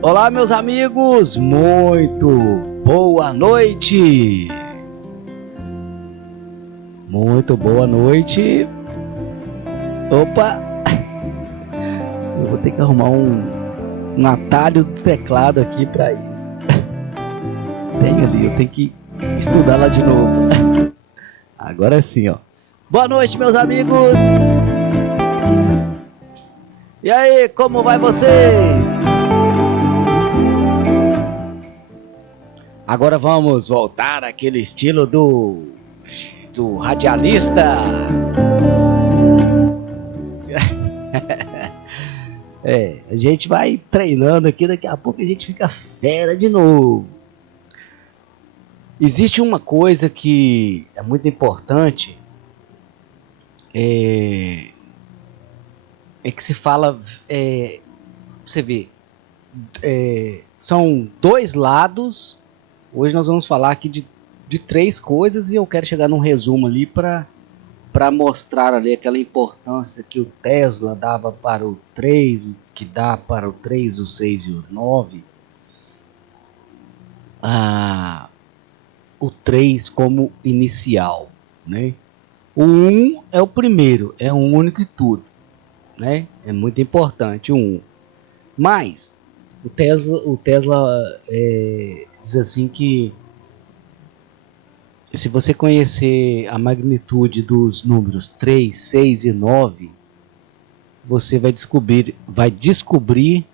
Olá, meus amigos, muito boa noite. Muito boa noite. Opa, eu vou ter que arrumar um atalho do teclado aqui para isso. Tem ali, eu tenho que estudar lá de novo. Agora sim, ó. Boa noite, meus amigos. E aí, como vai vocês? Agora vamos voltar àquele estilo do radialista. A gente vai treinando aqui, daqui a pouco a gente fica fera de novo. Existe uma coisa que é muito importante, é que se fala, você vê, são dois lados. Hoje nós vamos falar aqui de três coisas e eu quero chegar num resumo ali para mostrar ali aquela importância que o Tesla dava para o 3, que dá para o 3, o 6 e o 9. O 3 como inicial, né? O 1 é o primeiro, é o único e tudo, né? É muito importante o 1. Mas o Tesla diz assim que se você conhecer a magnitude dos números 3, 6 e 9, você vai descobrir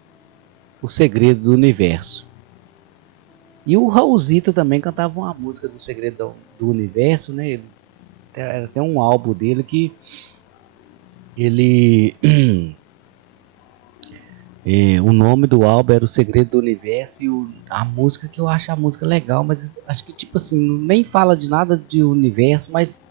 o segredo do universo. E o Raulzito também cantava uma música do segredo do universo, né? Era até um álbum dele que ele o nome do álbum era O Segredo do Universo, e a música, que eu acho a música legal, mas acho que tipo assim, nem fala de nada de universo, mas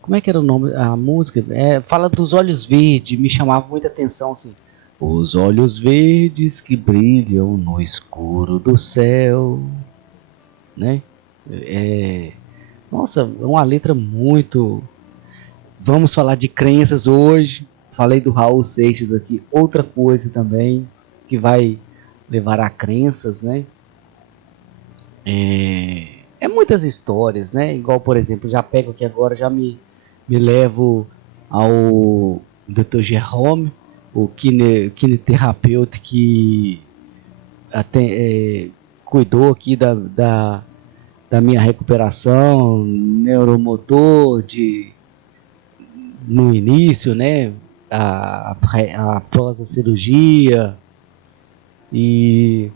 como é que era o nome? A música fala dos olhos verdes, me chamava muita atenção assim. Os olhos verdes que brilham no escuro do céu, né? Nossa, é uma letra muito... Vamos falar de crenças hoje. Falei do Raul Seixas aqui, outra coisa também que vai levar a crenças, né? Muitas histórias, né? Igual, por exemplo, já pego aqui agora, já me levo ao Dr. Jerome, o quinoterapeuta que até cuidou aqui da minha recuperação, neuromotor, no início, né? Após a cirurgia. E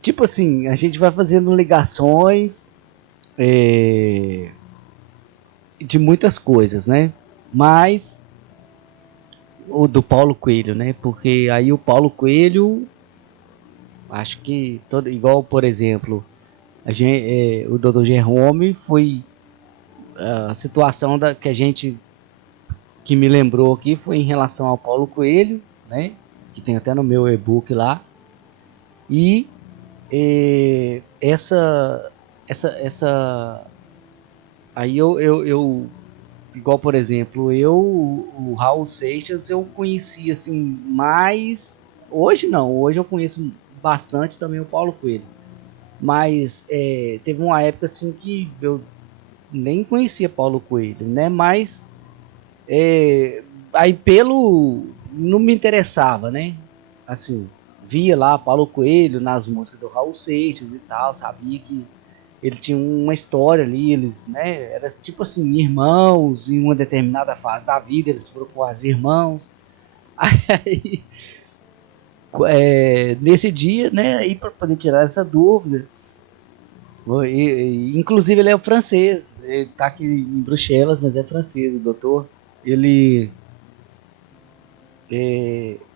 tipo assim, a gente vai fazendo ligações de muitas coisas, né? Mas o do Paulo Coelho, né? Porque aí o Paulo Coelho, acho que igual, por exemplo, o Dr. Jerome foi a situação que me lembrou aqui foi em relação ao Paulo Coelho, né? Que tem até no meu e-book lá. E essa aí eu igual, por exemplo, o Raul Seixas eu conheci assim mais, hoje não, hoje eu conheço bastante também o Paulo Coelho, mas teve uma época assim que eu nem conhecia Paulo Coelho, né? Mas aí não me interessava, né? Assim, via lá Paulo Coelho nas músicas do Raul Seixas e tal, sabia que ele tinha uma história ali, eles, né? Era tipo assim, irmãos em uma determinada fase da vida, eles foram quase irmãos. Aí, nesse dia, né? Aí para poder tirar essa dúvida. Inclusive ele é francês, ele tá aqui em Bruxelas, mas é francês, o doutor. Ele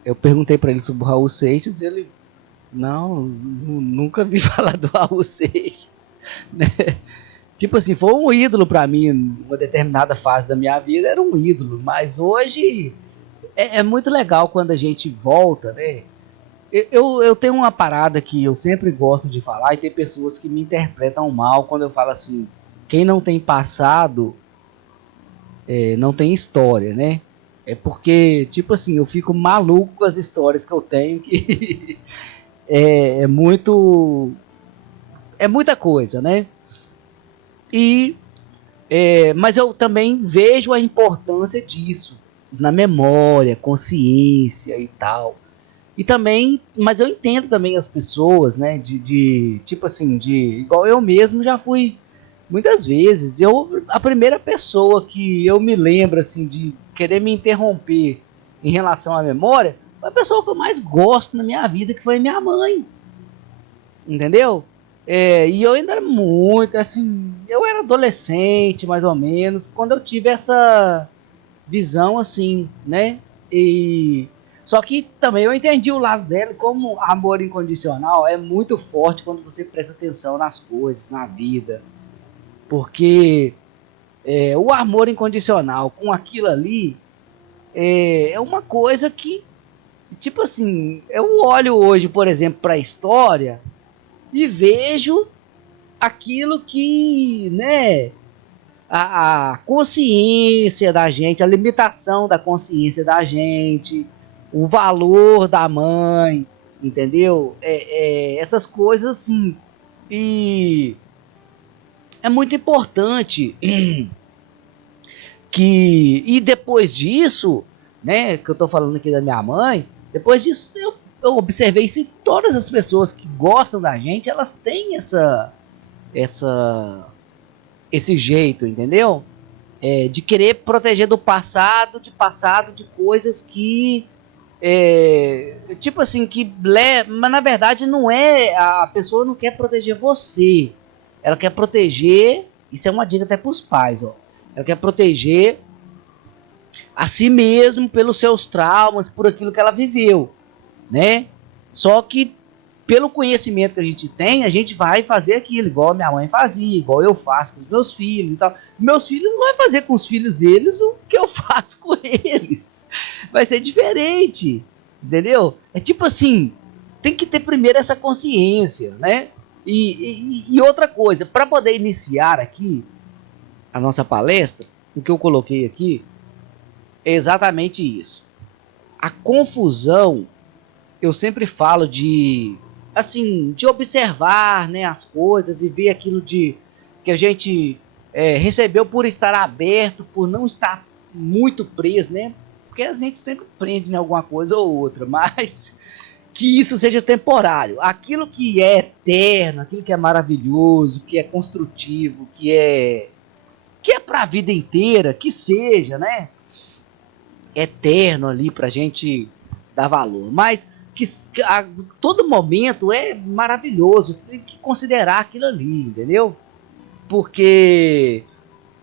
eu perguntei para ele sobre o Raul Seixas e ele nunca vi falar do Raul Seixas, né? Tipo assim, foi um ídolo para mim em uma determinada fase da minha vida, era um ídolo, mas hoje é muito legal quando a gente volta, né? Eu tenho uma parada que eu sempre gosto de falar, e tem pessoas que me interpretam mal quando eu falo assim: quem não tem passado não tem história, né? É porque, tipo assim, eu fico maluco com as histórias que eu tenho, que é muito. É muita coisa, né? E, mas eu também vejo a importância disso na memória, consciência e tal. E também, mas eu entendo também as pessoas, né? Tipo assim, igual eu mesmo já fui muitas vezes. A primeira pessoa que eu me lembro assim de querer me interromper em relação à memória foi a pessoa que eu mais gosto na minha vida, que foi minha mãe, entendeu? E eu ainda era muito assim, eu era adolescente mais ou menos quando eu tive essa visão assim, né? E só que também eu entendi o lado dela, como amor incondicional é muito forte quando você presta atenção nas coisas, na vida, porque o amor incondicional com aquilo ali é uma coisa que, tipo assim, eu olho hoje, por exemplo, para a história e vejo aquilo que, né, a consciência da gente, a limitação da consciência da gente, o valor da mãe, entendeu? Essas coisas assim. E é muito importante e depois disso, né, que eu tô falando aqui da minha mãe, depois disso eu observei se todas as pessoas que gostam da gente, elas têm essa esse jeito, entendeu? De querer proteger do passado, de coisas que tipo assim, mas na verdade não é, a pessoa não quer proteger você, ela quer proteger, isso é uma dica até para os pais, ó, ela quer proteger a si mesmo pelos seus traumas, por aquilo que ela viveu, né? Só que pelo conhecimento que a gente tem, a gente vai fazer aquilo, igual a minha mãe fazia, igual eu faço com os meus filhos e tal. Meus filhos não vão fazer com os filhos deles o que eu faço com eles. Vai ser diferente, entendeu? É tipo assim, tem que ter primeiro essa consciência, né? E outra coisa, para poder iniciar aqui a nossa palestra, o que eu coloquei aqui é exatamente isso. A confusão, eu sempre falo de observar, né, as coisas e ver aquilo que a gente recebeu por estar aberto, por não estar muito preso, né? Porque a gente sempre prende em alguma coisa ou outra, mas que isso seja temporário. Aquilo que é eterno, aquilo que é maravilhoso, que é construtivo, que é para a vida inteira, que seja, né, eterno ali para a gente dar valor. Mas que a todo momento é maravilhoso, você tem que considerar aquilo ali, entendeu? Porque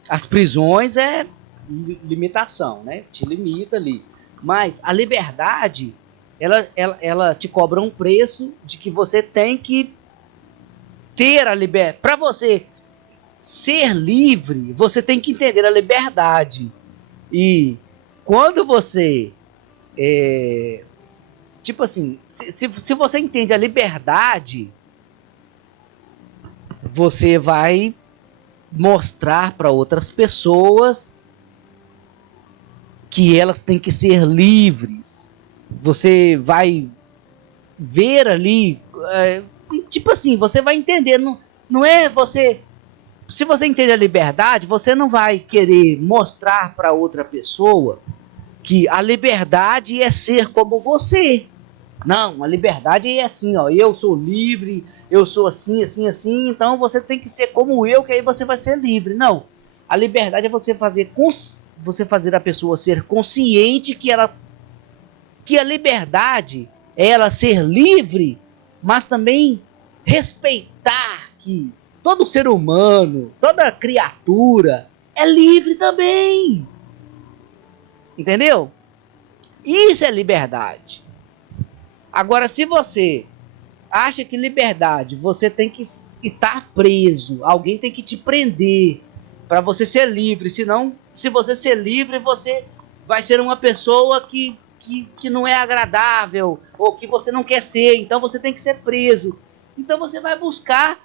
as prisões é limitação, né? Te limita ali. Mas a liberdade, ela te cobra um preço de que você tem que ter a liberdade. Para você ser livre, você tem que entender a liberdade. E quando você tipo assim, se você entende a liberdade, você vai mostrar para outras pessoas que elas têm que ser livres. Você vai ver ali, tipo assim, você vai entender, não é você. Se você entende a liberdade, você não vai querer mostrar para outra pessoa que a liberdade é ser como você. Não, a liberdade é assim, ó, eu sou livre, eu sou assim, assim, assim, então você tem que ser como eu, que aí você vai ser livre. Não, a liberdade é você fazer a pessoa ser consciente que a liberdade é ela ser livre, mas também respeitar que todo ser humano, toda criatura é livre também. Entendeu? Isso é liberdade. Agora, se você acha que liberdade, você tem que estar preso, alguém tem que te prender para você ser livre, senão, se você ser livre, você vai ser uma pessoa que não é agradável, ou que você não quer ser, então você tem que ser preso. Então você vai buscar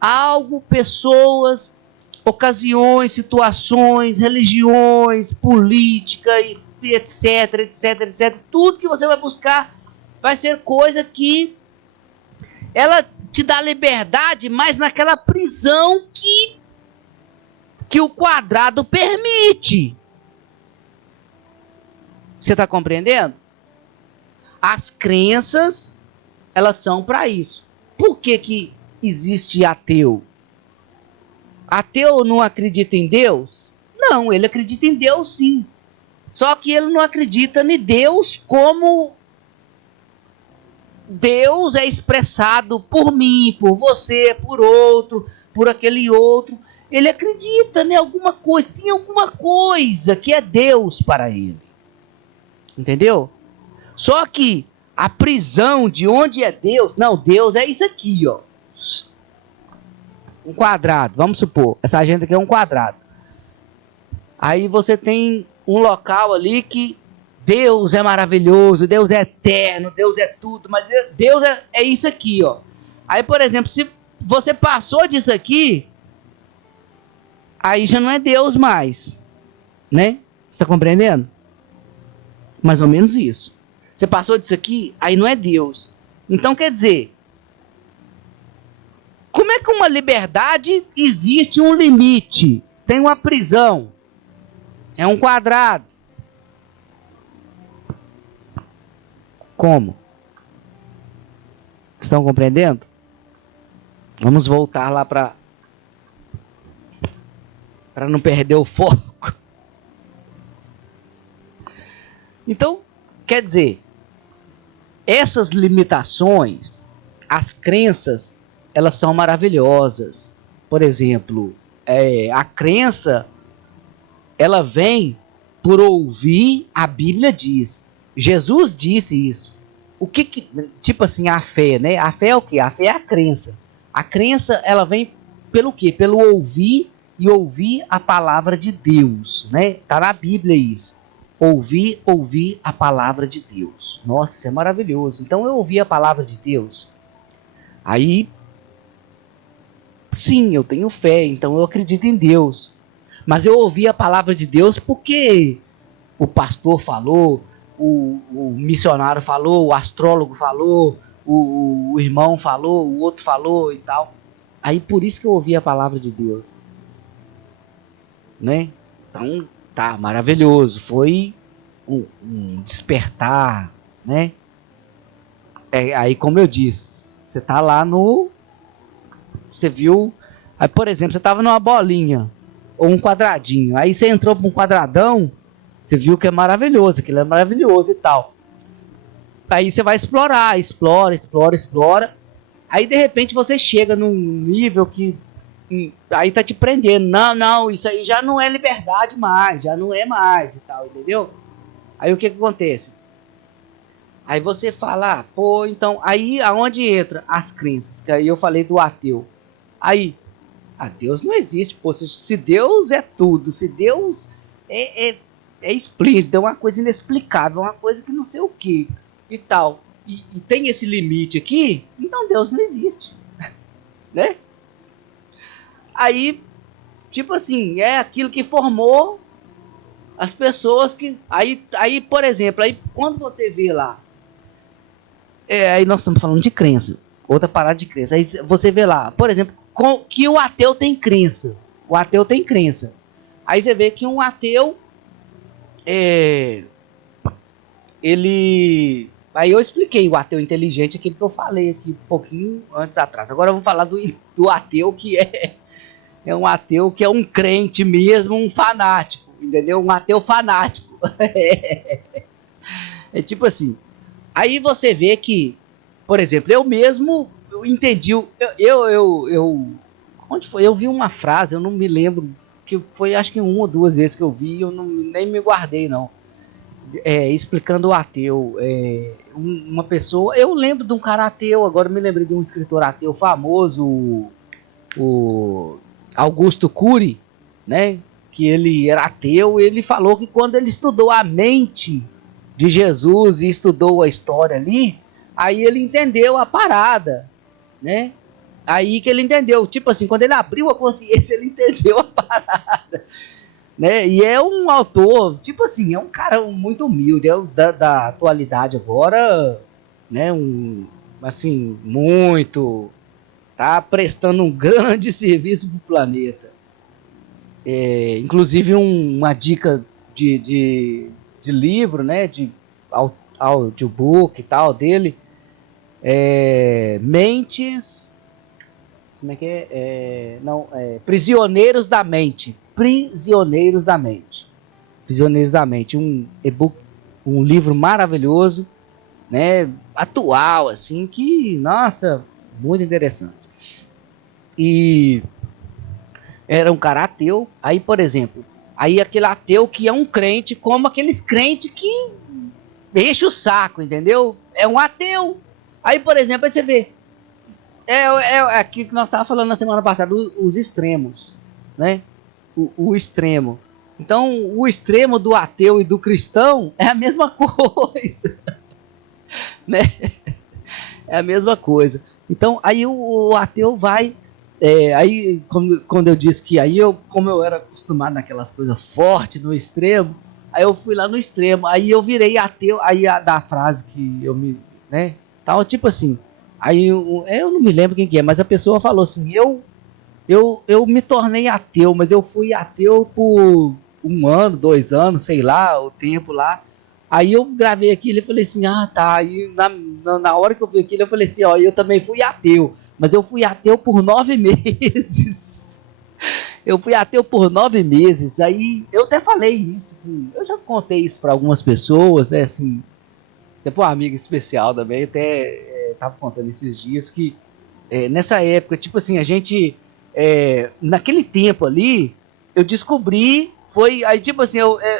algo, pessoas, ocasiões, situações, religiões, política etc, etc, etc. Tudo que você vai buscar vai ser coisa que ela te dá liberdade, mas naquela prisão que o quadrado permite. Você está compreendendo? As crenças, elas são para isso. Por que existe ateu? Ateu não acredita em Deus? Não, ele acredita em Deus sim. Só que ele não acredita em Deus como Deus é expressado por mim, por você, por outro, por aquele outro. Ele acredita em alguma coisa, tem alguma coisa que é Deus para ele. Entendeu? Só que a prisão de onde é Deus, não, Deus é isso aqui, ó. Um quadrado, vamos supor, essa agenda aqui é um quadrado. Aí você tem um local ali que Deus é maravilhoso, Deus é eterno, Deus é tudo, mas Deus é isso aqui, ó. Aí, por exemplo, se você passou disso aqui, aí já não é Deus mais, né? Você está compreendendo? Mais ou menos isso. Você passou disso aqui, aí não é Deus. Então, quer dizer, como é que uma liberdade existe um limite? Tem uma prisão. É um quadrado. Como? Estão compreendendo? Vamos voltar lá para não perder o foco. Então, quer dizer, essas limitações, as crenças, elas são maravilhosas. Por exemplo, a crença, ela vem por ouvir, a Bíblia diz. Jesus disse isso. O que tipo assim, a fé, né? A fé é o quê? A fé é a crença. A crença, ela vem pelo quê? Pelo ouvir e ouvir a palavra de Deus, né? Tá na Bíblia isso. Ouvir a palavra de Deus. Nossa, isso é maravilhoso. Então eu ouvi a palavra de Deus. Aí, sim, eu tenho fé, então eu acredito em Deus. Mas eu ouvi a palavra de Deus porque o pastor falou, o missionário falou, o astrólogo falou, o irmão falou, o outro falou e tal. Aí por isso que eu ouvi a palavra de Deus. Né? Então, tá, maravilhoso. Foi um despertar, né? Aí, como eu disse, você tá lá no... Você viu... Aí, por exemplo, você tava numa bolinha, ou um quadradinho. Aí você entrou para um quadradão, você viu que é maravilhoso, aquilo é maravilhoso e tal. Aí você vai explorar, explora. Aí, de repente, você chega num nível que... Aí tá te prendendo. Não, isso aí já não é liberdade mais, já não é mais e tal, entendeu? Aí o que acontece? Aí você fala, pô, então, aí aonde entra as crenças? Que aí eu falei do ateu. Aí, Deus não existe, pô, se Deus é tudo, se Deus é explícito, é uma coisa inexplicável, uma coisa que não sei o que e tal, e tem esse limite aqui, então Deus não existe, né? Aí, tipo assim, é aquilo que formou as pessoas que... Aí por exemplo, aí quando você vê lá... aí nós estamos falando de crença. Outra parada de crença. Aí você vê lá, por exemplo, que o ateu tem crença. O ateu tem crença. Aí você vê que um ateu... ele... Aí eu expliquei o ateu inteligente, aquilo que eu falei aqui um pouquinho antes atrás. Agora eu vou falar do ateu que é um ateu que é um crente mesmo, um fanático, entendeu? Um ateu fanático. É tipo assim. Aí você vê que, por exemplo, eu mesmo entendi. Onde foi? Eu vi uma frase, eu não me lembro, que foi acho que 1 ou 2 vezes que eu vi, eu nem me guardei não. Explicando o ateu. Uma pessoa, eu lembro de um cara ateu, agora me lembrei de um escritor ateu famoso, o Augusto Cury, né? Que ele era ateu, ele falou que quando ele estudou a mente de Jesus e estudou a história ali, aí ele entendeu a parada, né? Aí que ele entendeu, tipo assim, quando ele abriu a consciência, ele entendeu a parada. né? E é um autor, tipo assim, é um cara muito humilde, é da atualidade agora, né? Assim, muito, tá prestando um grande serviço pro planeta. Inclusive uma dica de livro, né? De audiobook e tal dele, Mentes, como é que não, Prisioneiros da Mente. Prisioneiros da Mente. Prisioneiros da Mente. Um e-book, um livro maravilhoso, né? Atual, assim, que, nossa, muito interessante. E era um cara ateu. Aí, por exemplo, aí aquele ateu que é um crente, como aqueles crentes que enche o saco, entendeu? É um ateu. Aí, por exemplo, aí você vê, é aquilo que nós estávamos falando na semana passada, os extremos, né? O extremo. Então, o extremo do ateu e do cristão é a mesma coisa, né? É a mesma coisa. Então, aí o ateu vai... aí, quando eu disse que aí como eu era acostumado naquelas coisas fortes, no extremo, aí eu fui lá no extremo, aí eu virei ateu, aí da frase que eu me... né? Então, tipo assim, aí eu não me lembro quem que é, mas a pessoa falou assim, eu me tornei ateu, mas eu fui ateu por 1 ano, 2 anos, sei lá, o tempo lá. Aí eu gravei aquilo e falei assim, ah tá, aí na hora que eu vi aquilo eu falei assim, ó, eu também fui ateu, mas eu fui ateu por 9 meses. Eu fui ateu por 9 meses, aí eu até falei isso, eu já contei isso para algumas pessoas, né, assim, até para um amigo especial também, até tava contando esses dias que nessa época, tipo assim, a gente, naquele tempo ali, eu descobri, foi, aí tipo assim,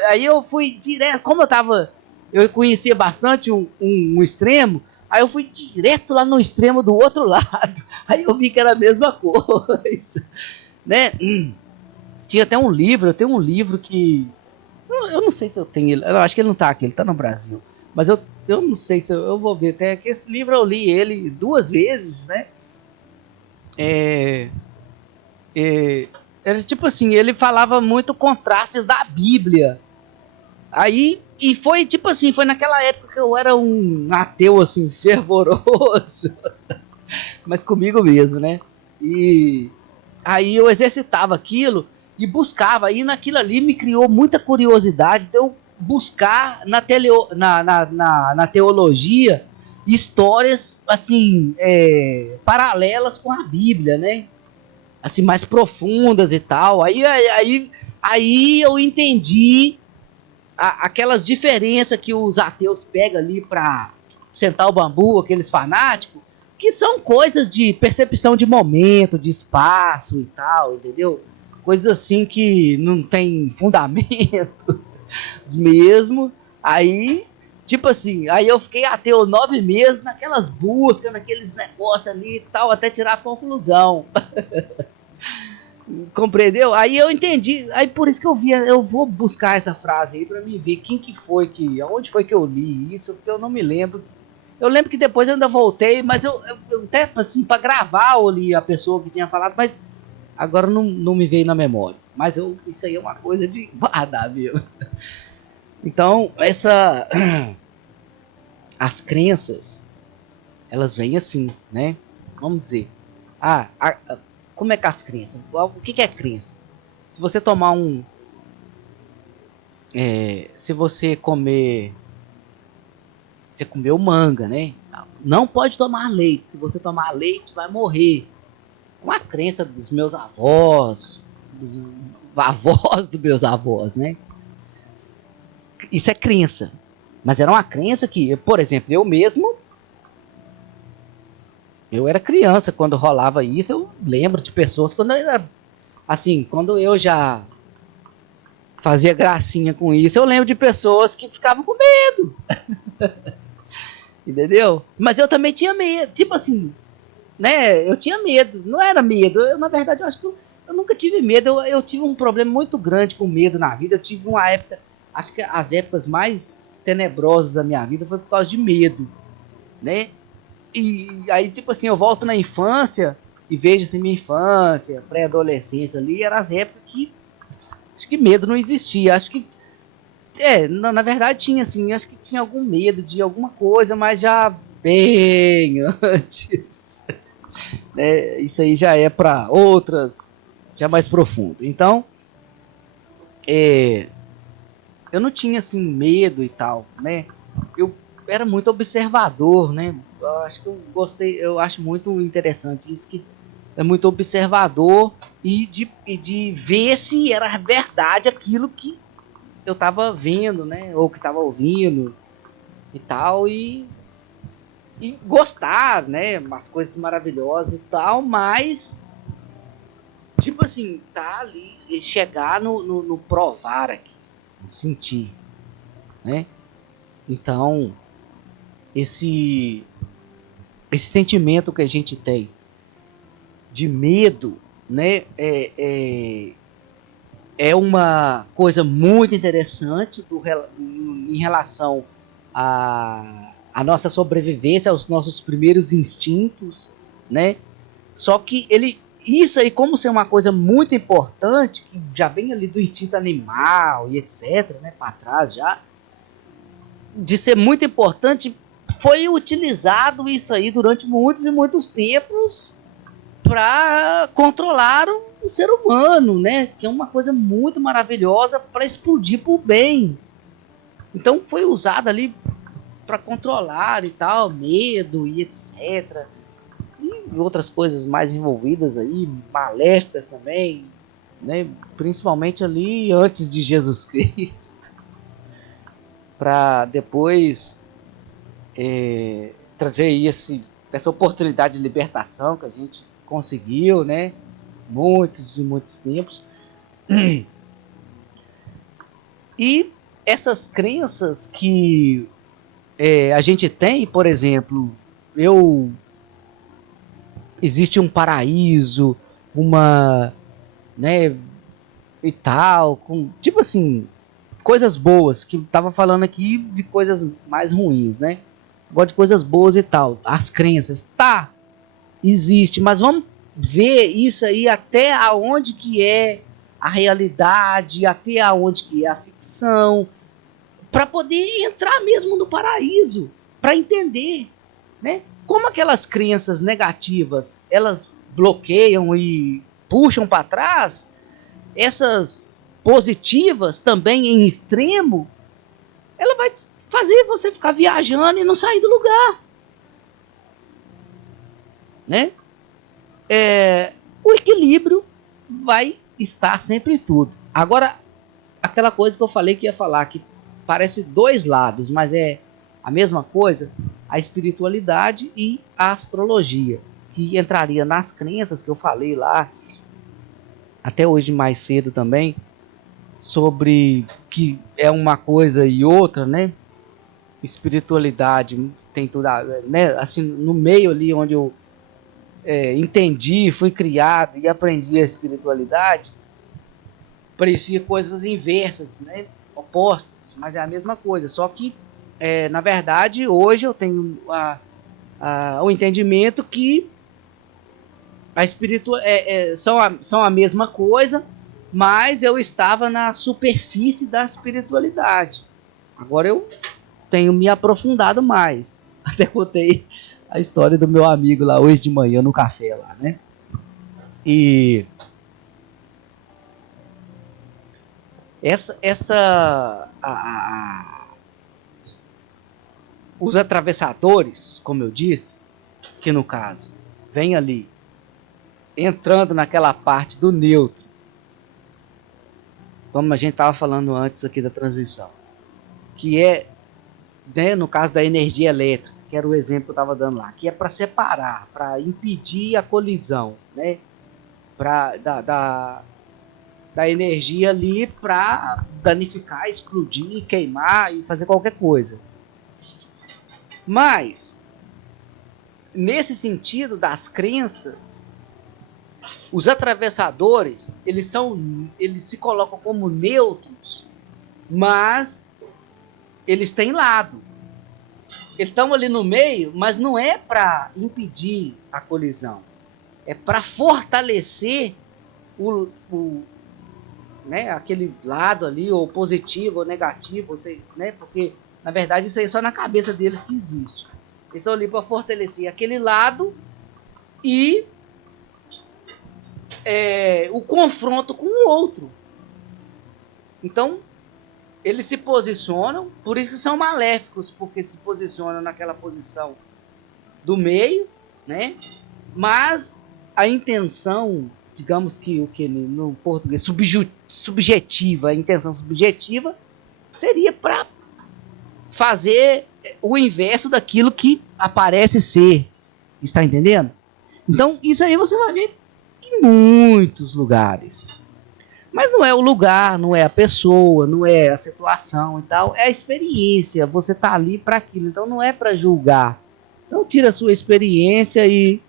aí eu fui direto, como eu conhecia bastante um extremo, aí eu fui direto lá no extremo do outro lado, aí eu vi que era a mesma coisa, né? Tinha até um livro, eu tenho um livro que, eu não sei se eu tenho ele, eu acho que ele não tá aqui, ele tá no Brasil, mas eu não sei se eu vou ver, até que esse livro eu li ele 2 vezes, né? Era tipo assim, ele falava muito contrastes da Bíblia. Aí, e foi tipo assim, foi naquela época que eu era um ateu assim, fervoroso, mas comigo mesmo, né? E aí eu exercitava aquilo e buscava, aí naquilo ali me criou muita curiosidade de eu buscar na teologia histórias assim, paralelas com a Bíblia, né? Assim, mais profundas e tal. Aí eu entendi aquelas diferenças que os ateus pegam ali para sentar o bambu, aqueles fanáticos, que são coisas de percepção de momento, de espaço e tal, entendeu? Coisas assim que não tem fundamento mesmo. Aí, tipo assim, aí eu fiquei ateu 9 meses naquelas buscas, naqueles negócios ali e tal, até tirar a conclusão. Compreendeu? Aí eu entendi. Aí por isso que eu vou buscar essa frase aí pra me ver quem que foi aonde foi que eu li isso, porque eu não me lembro. Eu lembro que depois eu ainda voltei, mas eu até assim para gravar eu li a pessoa que tinha falado, mas agora não me veio na memória. Mas isso aí é uma coisa de guardar, viu? Então, as crenças, elas vêm assim, né? Vamos dizer, como é que as crenças? O que é crença? Se você tomar se você você comeu manga, né? Não pode tomar leite. Se você tomar leite, vai morrer. Uma crença dos meus avós, dos avós dos meus avós, né? Isso é crença. Mas era uma crença que, por exemplo, eu era criança quando rolava isso. Eu lembro de pessoas quando eu era, assim, quando eu já fazia gracinha com isso, eu lembro de pessoas que ficavam com medo. Entendeu? Mas eu também tinha medo. Tipo assim, né? Eu tinha medo. Não era medo. Na verdade, eu acho que eu nunca tive medo. Eu tive um problema muito grande com medo na vida. Eu tive uma época, acho que as épocas mais tenebrosas da minha vida foi por causa de medo, né? E aí, tipo assim, eu volto na infância e vejo assim, minha infância, pré-adolescência ali, eram as épocas que Acho que medo não existia. Acho que na verdade tinha assim, acho que tinha algum medo de alguma coisa, mas já bem antes. Né? Isso aí já é para outras, já mais profundo. Então, eu não tinha assim medo e tal, né? Eu era muito observador, né? Eu acho que eu acho muito interessante isso, que é muito observador e de ver se era verdade aquilo que eu tava vendo, né? Ou que tava ouvindo e tal, e gostar, né? Umas coisas maravilhosas e tal, mas tipo assim, tá ali e chegar no provar aqui, sentir, né? Então, esse sentimento que a gente tem de medo, né? É uma coisa muito interessante em relação à nossa sobrevivência, aos nossos primeiros instintos, né? Só que isso aí, como ser uma coisa muito importante, que já vem ali do instinto animal e etc, né, para trás já, de ser muito importante, foi utilizado isso aí durante muitos e muitos tempos para controlar o ser humano, né? Que é uma coisa muito maravilhosa para explodir por bem. Então foi usado ali para controlar e tal, medo e etc. E outras coisas mais envolvidas aí, maléficas também, né? Principalmente ali antes de Jesus Cristo, para depois trazer aí essa oportunidade de libertação que a gente conseguiu, né? Muitos e muitos tempos. E essas crenças que a gente tem, por exemplo, existe um paraíso, né, e tal, tipo assim, coisas boas, que tava falando aqui de coisas mais ruins, né? Gosto de coisas boas e tal, as crenças, tá, existe, mas vamos ver isso aí até aonde que é a realidade, até aonde que é a ficção, para poder entrar mesmo no paraíso, para entender, né? Como aquelas crenças negativas, elas bloqueiam e puxam para trás, essas positivas também em extremo, ela vai fazer você ficar viajando e não sair do lugar, né? O equilíbrio vai estar sempre em tudo. Agora, aquela coisa que eu falei que ia falar, que parece dois lados, mas é a mesma coisa, a espiritualidade e a astrologia, que entraria nas crenças que eu falei lá, até hoje mais cedo também, sobre que é uma coisa e outra, né? Espiritualidade tem tudo, né? Assim, no meio ali onde eu entendi, fui criado e aprendi a espiritualidade, parecia coisas inversas, né? Opostas, mas é a mesma coisa, só que na verdade hoje eu tenho o entendimento que a são a mesma coisa, mas eu estava na superfície da espiritualidade. Agora eu tenho me aprofundado mais. Até contei a história do meu amigo lá hoje de manhã no café lá, né? E os atravessadores, como eu disse, que no caso vem ali entrando naquela parte do neutro, como a gente estava falando antes aqui da transmissão, que né, no caso da energia elétrica, que era o exemplo que eu estava dando lá, que é para separar, para impedir a colisão, né, da energia ali para danificar, explodir, queimar e fazer qualquer coisa. Mas, nesse sentido das crenças, os atravessadores, eles se colocam como neutros, mas eles têm lado. Eles estão ali no meio, mas não é para impedir a colisão. É para fortalecer né, aquele lado ali, ou positivo ou negativo, você, né, porque na verdade isso aí é só na cabeça deles que existe. Eles estão ali para fortalecer aquele lado e o confronto com o outro. Então eles se posicionam, por isso que são maléficos, porque se posicionam naquela posição do meio, né? Mas a intenção, digamos que o que no português subjetiva, a intenção subjetiva seria para fazer o inverso daquilo que aparece ser. Está entendendo? Então isso aí você vai ver em muitos lugares. Mas não é o lugar, não é a pessoa, não é a situação e tal, é a experiência. Você tá ali para aquilo, então não é para julgar. Então tira a sua experiência e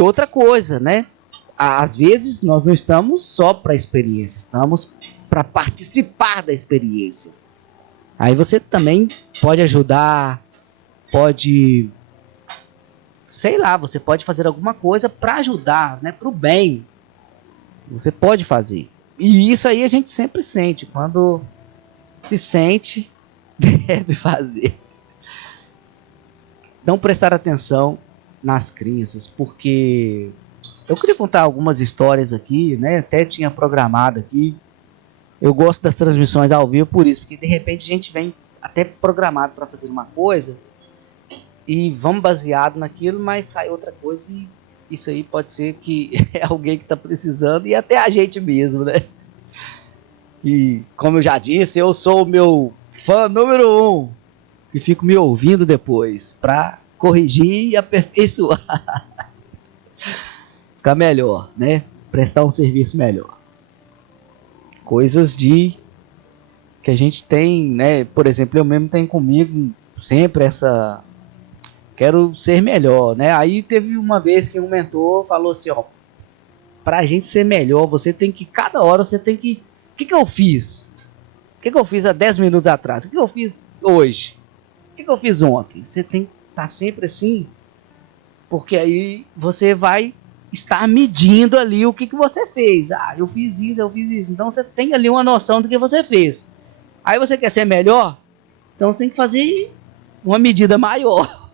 outra coisa, né? Às vezes nós não estamos só para a experiência, estamos para participar da experiência. Aí você também pode ajudar, pode, sei lá, você pode fazer alguma coisa para ajudar, né? Para o bem. Você pode fazer. E isso aí a gente sempre sente. Quando se sente, deve fazer. Não prestar atenção nas crianças, porque eu queria contar algumas histórias aqui, né? Até tinha programado aqui. Eu gosto das transmissões ao vivo por isso, porque de repente a gente vem até programado para fazer uma coisa e vamos baseado naquilo, mas sai outra coisa e isso aí pode ser que é alguém que está precisando e até a gente mesmo, né? E como eu já disse, eu sou o meu fã número 1 e fico me ouvindo depois para corrigir e aperfeiçoar. Ficar melhor, né? Prestar um serviço melhor. Coisas que a gente tem, né? Por exemplo, eu mesmo tenho comigo sempre essa... Quero ser melhor, né? Aí teve uma vez que um mentor falou assim, ó, pra gente ser melhor, você tem que, cada hora você tem que... O que eu fiz? O que eu fiz há 10 minutos atrás? O que eu fiz hoje? O que eu fiz ontem? Você tem que estar sempre assim, porque aí você vai estar medindo ali o que você fez. Ah, eu fiz isso, eu fiz isso. Então você tem ali uma noção do que você fez. Aí você quer ser melhor? Então você tem que fazer uma medida maior.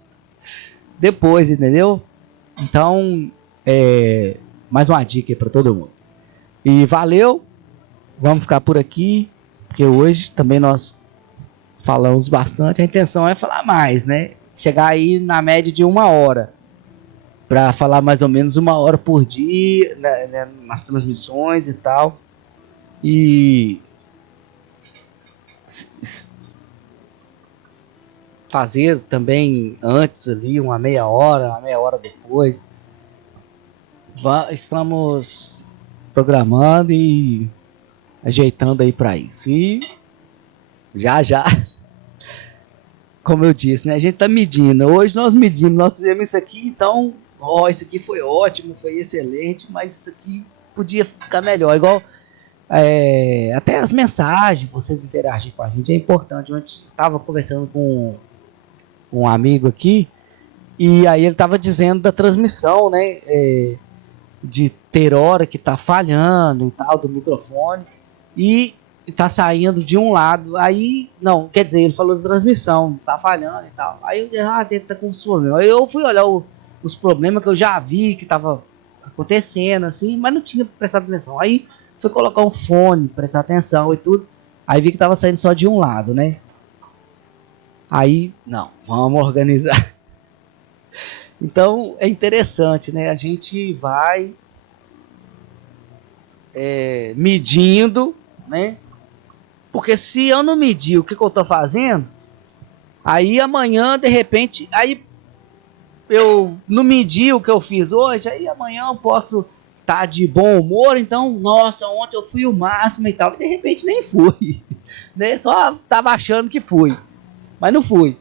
Depois, entendeu? Então, mais uma dica aí para todo mundo. E valeu, vamos ficar por aqui, porque hoje também nós falamos bastante. A intenção é falar mais, né? Chegar aí na média de 1 hora, para falar mais ou menos 1 hora por dia, né, nas transmissões e tal. E fazer também antes ali uma meia hora depois. Estamos programando e ajeitando aí para isso. E já, como eu disse, né, a gente tá medindo. Hoje nós medimos, nós fizemos isso aqui, então, isso aqui foi ótimo, foi excelente, mas isso aqui podia ficar melhor. Igual até as mensagens, vocês interagirem com a gente é importante. A gente estava conversando com um amigo aqui, e aí ele estava dizendo da transmissão, né, de ter hora que tá falhando e tal, do microfone, e tá saindo de um lado, aí, não, quer dizer, ele falou da transmissão, tá falhando e tal, aí eu disse, dele tá com os problemas, aí eu fui olhar os problemas que eu já vi que tava acontecendo, assim, mas não tinha prestado atenção, aí fui colocar um fone, prestar atenção e tudo, aí vi que tava saindo só de um lado, né. Aí, não, vamos organizar. Então, é interessante, né? A gente vai medindo, né? Porque se eu não medir o que eu tô fazendo, aí amanhã, de repente, aí eu não medi o que eu fiz hoje, aí amanhã eu posso estar de bom humor, então, nossa, ontem eu fui o máximo e tal, e de repente nem fui, né? Só tava achando que fui. Mas não fui.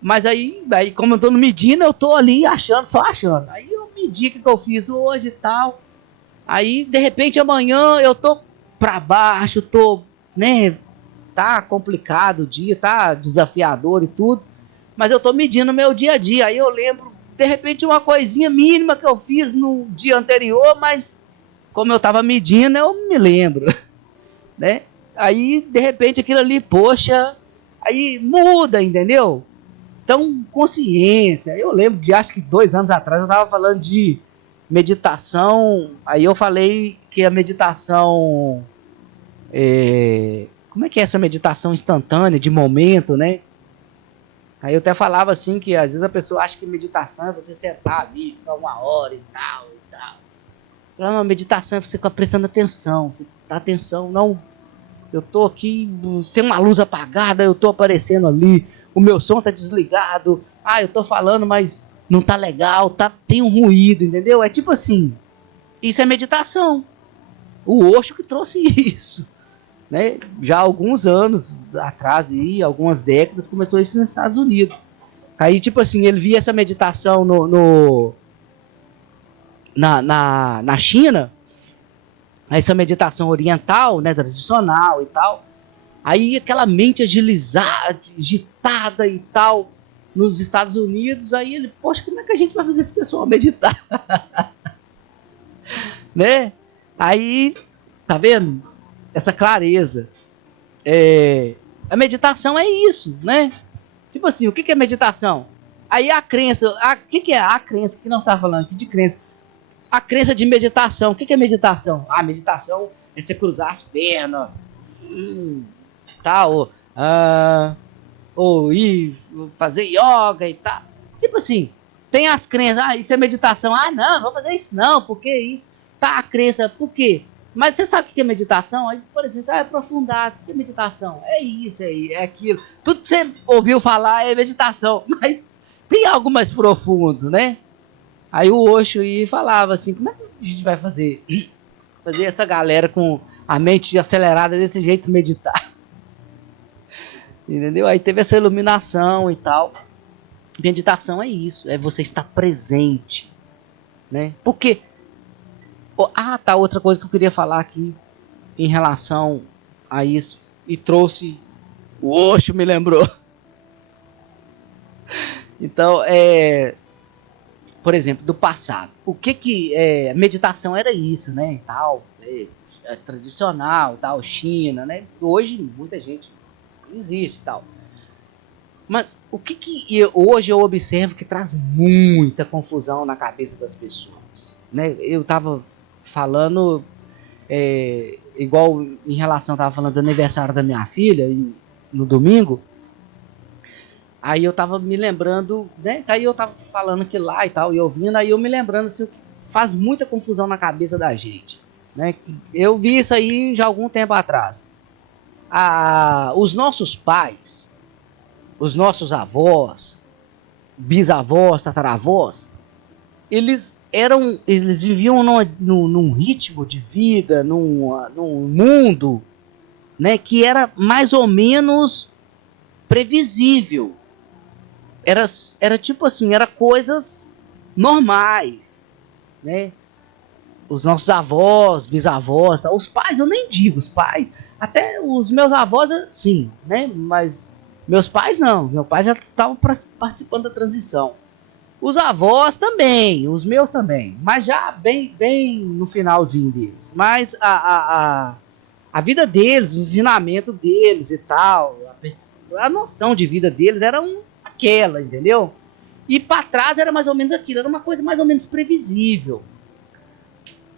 Mas aí como eu tô medindo, eu tô ali achando, só achando. Aí eu medi o que eu fiz hoje e tal. Aí, de repente, amanhã eu tô pra baixo, tô, né, tá complicado o dia, tá desafiador e tudo. Mas eu tô medindo o meu dia a dia. Aí eu lembro, de repente, uma coisinha mínima que eu fiz no dia anterior, mas como eu estava medindo, eu me lembro, né? Aí, de repente, aquilo ali, poxa, aí muda, entendeu? Então, consciência. Eu lembro de, acho que 2 anos atrás, eu estava falando de meditação. Aí eu falei que a meditação... como é que é essa meditação instantânea, de momento, né? Aí eu até falava assim, que às vezes a pessoa acha que meditação é você sentar ali, ficar 1 hora e tal, e tal. Não, meditação é você ficar prestando atenção. Você dá atenção, não... Eu tô aqui, tem uma luz apagada, eu tô aparecendo ali, o meu som tá desligado, eu tô falando, mas não tá legal, tem um ruído, entendeu? É tipo assim, isso é meditação. O Osho que trouxe isso, né? Já há alguns anos atrás, algumas décadas, começou isso nos Estados Unidos. Aí, tipo assim, ele via essa meditação na China, essa meditação oriental, né, tradicional e tal. Aí aquela mente agilizada, agitada e tal, nos Estados Unidos, aí ele, poxa, como é que a gente vai fazer esse pessoal meditar? Né? Aí, tá vendo? Essa clareza. A meditação é isso, né? Tipo assim, o que é meditação? Aí a crença, o que é a crença que nós estávamos falando aqui de crença? A crença de meditação. O que é meditação? Meditação é você cruzar as pernas, tal, ou ir fazer yoga e tal. Tipo assim, tem as crenças, isso é meditação. Não vou fazer isso não, porque isso. Tá, a crença, por quê? Mas você sabe o que é meditação? Aí, por exemplo, aprofundar. O que é meditação? É isso aí, é aquilo. Tudo que você ouviu falar é meditação, mas tem algo mais profundo, né? Aí o Osho falava assim, como é que a gente vai fazer essa galera com a mente acelerada desse jeito meditar? Entendeu? Aí teve essa iluminação e tal. Meditação é isso, é você estar presente, né? Porque outra coisa que eu queria falar aqui em relação a isso, e trouxe o Osho, me lembrou. Então, por exemplo, do passado. O que meditação era isso, né? Tal, tradicional, tal, China, né? Hoje muita gente não existe, tal. Mas o que hoje eu observo que traz muita confusão na cabeça das pessoas, né? Eu tava falando igual em relação, tava falando do aniversário da minha filha no domingo. Aí eu tava me lembrando, né? Aí eu tava falando que lá e tal, e ouvindo, aí eu me lembrando assim, que faz muita confusão na cabeça da gente, né? Eu vi isso aí já há algum tempo atrás. Os nossos pais, os nossos avós, bisavós, tataravós, eles viviam num ritmo de vida, num mundo, né? Que era mais ou menos previsível. Era tipo assim, era coisas normais, né? Os nossos avós, bisavós, os pais, eu nem digo, os pais, até os meus avós, sim, né? Mas meus pais não, meu pai já estava participando da transição. Os avós também, os meus também, mas já bem no finalzinho deles. Mas a vida deles, o ensinamento deles e tal, a noção de vida deles era aquela, entendeu? E para trás era mais ou menos aquilo, era uma coisa mais ou menos previsível.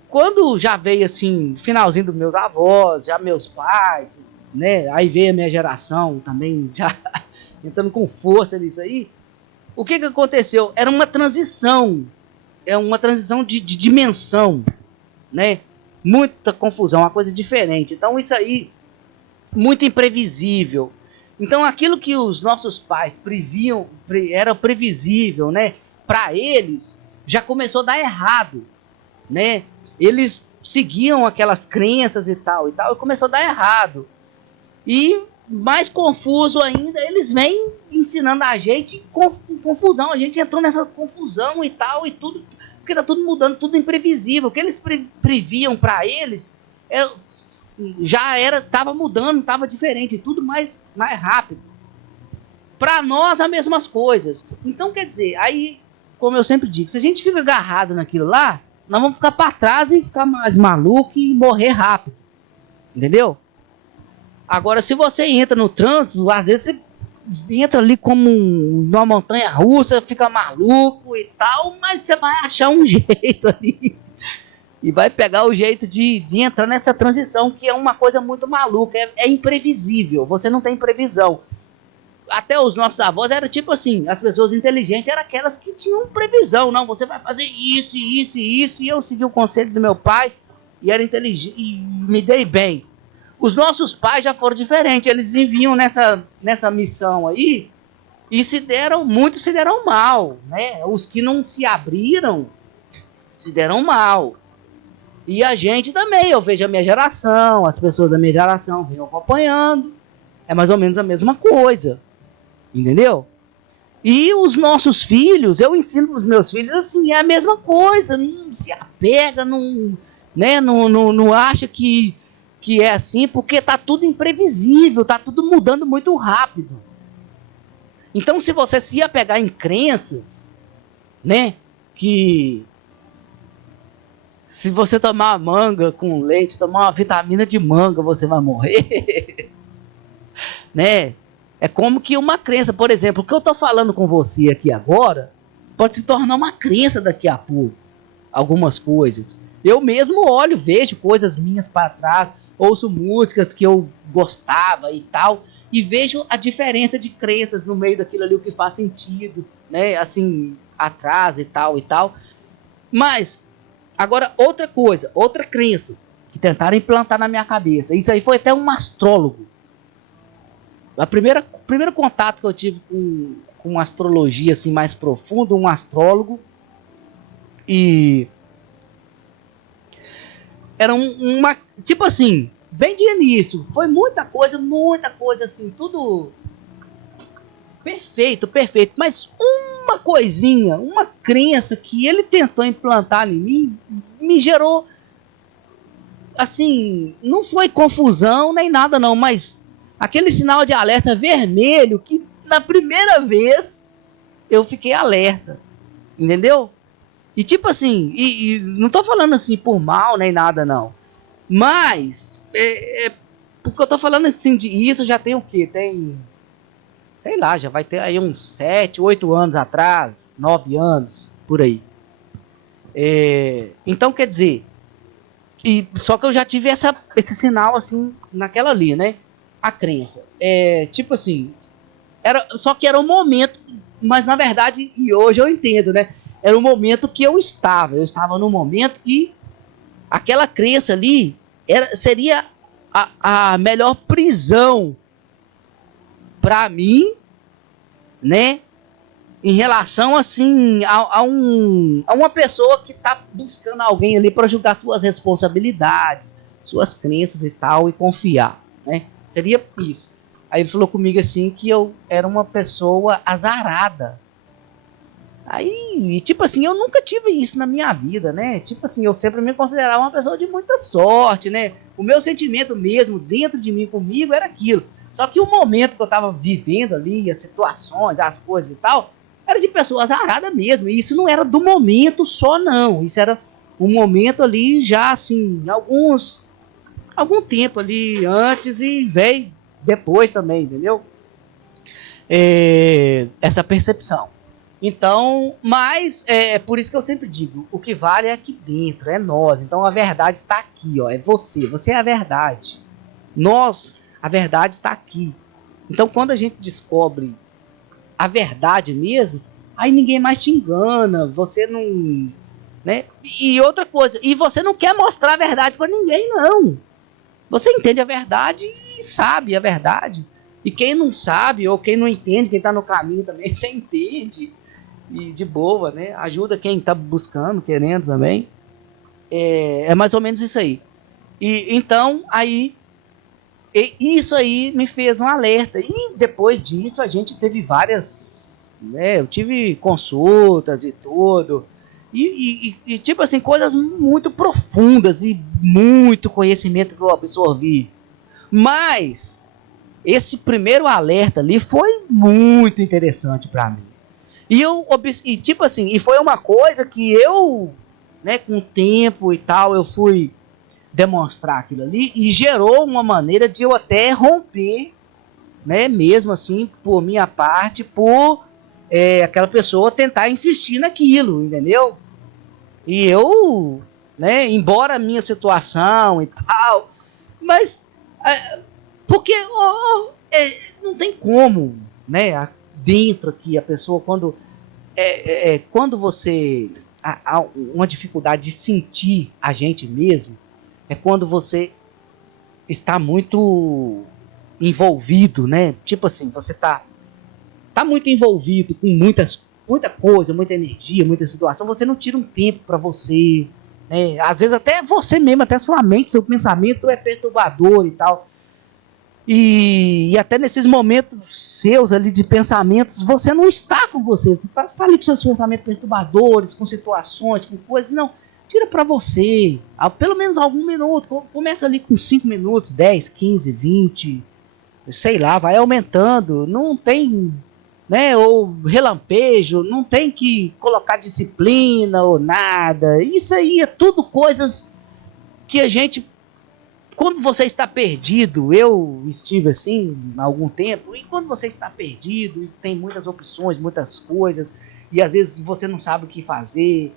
Quando já veio assim, finalzinho dos meus avós, já meus pais, né? Aí veio a minha geração também, já entrando com força nisso aí. O que aconteceu? Era uma transição, uma transição de dimensão, né? Muita confusão, uma coisa diferente. Então isso aí, muito imprevisível. Então aquilo que os nossos pais previam, era previsível, né? Para eles, já começou a dar errado, né? Eles seguiam aquelas crenças e tal, e começou a dar errado. E mais confuso ainda, eles vêm ensinando a gente confusão. A gente entrou nessa confusão e tal, e tudo, porque tá tudo mudando, tudo imprevisível. O que eles previam para eles já estava mudando, estava diferente, tudo mais rápido. Para nós, as mesmas coisas. Então, quer dizer, aí, como eu sempre digo, se a gente fica agarrado naquilo lá, nós vamos ficar para trás e ficar mais maluco e morrer rápido. Entendeu? Agora, se você entra no trânsito, às vezes você entra ali como numa montanha russa, fica maluco e tal, mas você vai achar um jeito ali e vai pegar o jeito de entrar nessa transição, que é uma coisa muito maluca, é imprevisível, você não tem previsão. Até os nossos avós eram tipo assim, as pessoas inteligentes eram aquelas que tinham previsão, não, você vai fazer isso, isso e isso, e eu segui o conselho do meu pai e era inteligente e me dei bem. Os nossos pais já foram diferentes, eles enviam nessa missão aí e muitos se deram mal, né? Os que não se abriram se deram mal. E a gente também, eu vejo a minha geração, as pessoas da minha geração vêm acompanhando, é mais ou menos a mesma coisa, entendeu? E os nossos filhos, eu ensino para os meus filhos assim, é a mesma coisa, não se apega, não, né? Não acha que é assim, porque tá tudo imprevisível, tá tudo mudando muito rápido. Então, se você se apegar em crenças, né, que se você tomar manga com leite, tomar uma vitamina de manga, você vai morrer, né? É como que uma crença, por exemplo, o que eu tô falando com você aqui agora, pode se tornar uma crença daqui a pouco, algumas coisas. Eu mesmo olho, vejo coisas minhas para trás, ouço músicas que eu gostava e tal, e vejo a diferença de crenças no meio daquilo ali, o que faz sentido, né, assim, atrás e tal e tal. Mas, agora, outra coisa, outra crença, que tentaram implantar na minha cabeça, isso aí foi até um astrólogo. O primeiro contato que eu tive com astrologia, assim, mais profundo, um astrólogo, e era uma, tipo assim, bem de início, foi muita coisa assim, tudo perfeito, mas uma coisinha, uma crença que ele tentou implantar em mim, me gerou, assim, não foi confusão nem nada não, mas aquele sinal de alerta vermelho que na primeira vez eu fiquei alerta, entendeu? E tipo assim, e não tô falando assim por mal nem nada não, mas porque eu tô falando assim de isso já tem o quê? Tem, sei lá, já vai ter aí uns 7, 8 anos atrás, 9 anos, por aí. Então quer dizer, só que eu já tive esse sinal assim naquela ali, né? A crença. Tipo assim, só que era um momento, mas na verdade, e hoje eu entendo, né? Era o momento que eu estava num momento que aquela crença ali seria a melhor prisão para mim, né? Em relação assim a uma pessoa que está buscando alguém ali para julgar suas responsabilidades, suas crenças e tal, e confiar, né? Seria isso. Aí ele falou comigo assim que eu era uma pessoa azarada. Aí, tipo assim, eu nunca tive isso na minha vida, né? Tipo assim, eu sempre me considerava uma pessoa de muita sorte, né? O meu sentimento mesmo, dentro de mim, comigo, era aquilo. Só que o momento que eu tava vivendo ali, as situações, as coisas e tal, era de pessoa azarada mesmo. E isso não era do momento só, não. Isso era um momento ali já, assim, algum tempo ali antes e veio depois também, entendeu? Essa percepção. Então, mas por isso que eu sempre digo, o que vale é aqui dentro, é nós. Então a verdade está aqui, ó, é você é a verdade. A verdade está aqui. Então quando a gente descobre a verdade mesmo, aí ninguém mais te engana, você não, né? E outra coisa, e você não quer mostrar a verdade para ninguém, não. Você entende a verdade e sabe a verdade. E quem não sabe, ou quem não entende, quem está no caminho também, você entende. E de boa, né? Ajuda quem está buscando, querendo também. É mais ou menos isso aí. E então, isso aí me fez um alerta. E depois disso, a gente teve várias, né? Eu tive consultas e tudo. E tipo assim, coisas muito profundas e muito conhecimento que eu absorvi. Mas esse primeiro alerta ali foi muito interessante para mim. E tipo assim, e foi uma coisa que eu né, com o tempo e tal, eu fui demonstrar aquilo ali e gerou uma maneira de eu até romper, né, mesmo assim, por minha parte, por aquela pessoa tentar insistir naquilo, entendeu? E eu, né, embora a minha situação e tal, mas porque não tem como, né, dentro aqui a pessoa quando você há uma dificuldade de sentir a gente mesmo, é quando você está muito envolvido, né? Tipo assim, você tá muito envolvido com muita coisa, muita energia, muita situação, você não tira um tempo para você, né? Às vezes até você mesmo, até sua mente, seu pensamento é perturbador e tal. E até nesses momentos seus ali de pensamentos, você não está com você. Você está ali com seus pensamentos perturbadores, com situações, com coisas. Não, tira para você. Pelo menos algum minuto. Começa ali com 5 minutos, 10, 15, 20. Sei lá, vai aumentando. Não tem, né, ou relampejo. Não tem que colocar disciplina ou nada. Isso aí é tudo coisas que a gente... Quando você está perdido, eu estive assim há algum tempo, e quando você está perdido e tem muitas opções, muitas coisas, e às vezes você não sabe o que fazer,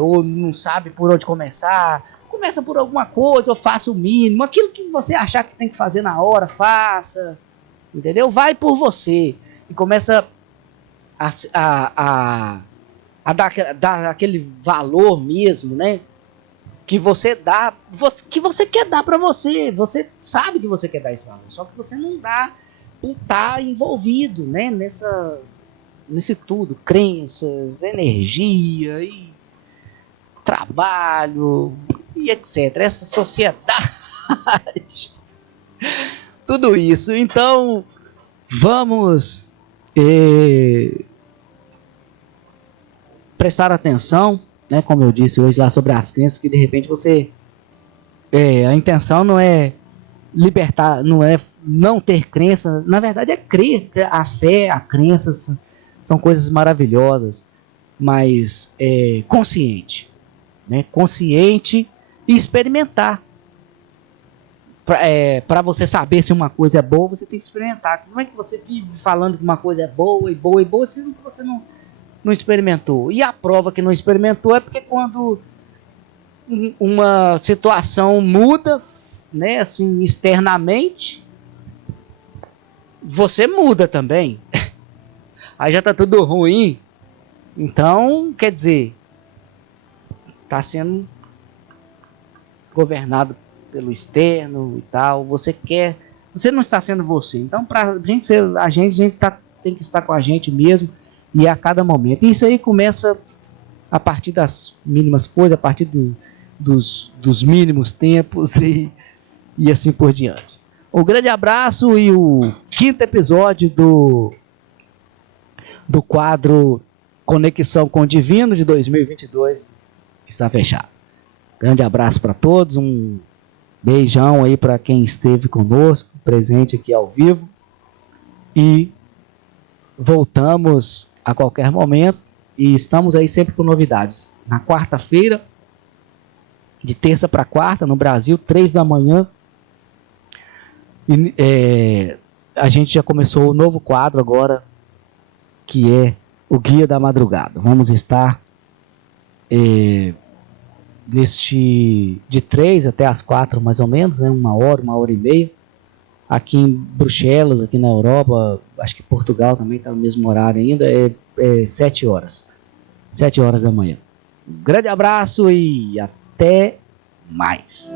ou não sabe por onde começar, começa por alguma coisa, ou faça o mínimo, aquilo que você achar que tem que fazer na hora, faça, entendeu? Vai por você, e começa a dar aquele valor mesmo, né? Que você dá, que você quer dar para você. Você sabe que você quer dar esse valor, só que você não dá por estar envolvido, né, nesse tudo, crenças, energia e trabalho e etc. Essa sociedade, tudo isso. Então, vamos prestar atenção, né, como eu disse hoje lá sobre as crenças, que de repente você... a intenção não é libertar, não é não ter crença, na verdade é crer. A fé, a crença são coisas maravilhosas, mas consciente, né, consciente e experimentar. Para você saber se uma coisa é boa, você tem que experimentar. Como é que você vive falando que uma coisa é boa e boa e boa, sendo que você não experimentou? E a prova que não experimentou é porque quando uma situação muda, né, assim, externamente, você muda também. Aí já tá tudo ruim. Então, quer dizer, tá sendo governado pelo externo e tal. Você não está sendo você. Então, pra gente ser a gente tem que estar com a gente mesmo. E a cada momento. E isso aí começa a partir das mínimas coisas, a partir dos mínimos tempos e assim por diante. Um grande abraço, e o 5º episódio do quadro Conexão com o Divino de 2022 está fechado. Grande abraço para todos, um beijão aí para quem esteve conosco, presente aqui ao vivo, e voltamos a qualquer momento, e estamos aí sempre com novidades. Na quarta-feira, de terça para quarta, no Brasil, 3 da manhã, a gente já começou o novo quadro agora, que é o Guia da Madrugada. Vamos estar de 3 até as 4 mais ou menos, né, 1 hora e meia, aqui em Bruxelas, aqui na Europa. Acho que Portugal também está no mesmo horário ainda, 7 horas. 7 horas da manhã. Um grande abraço e até mais.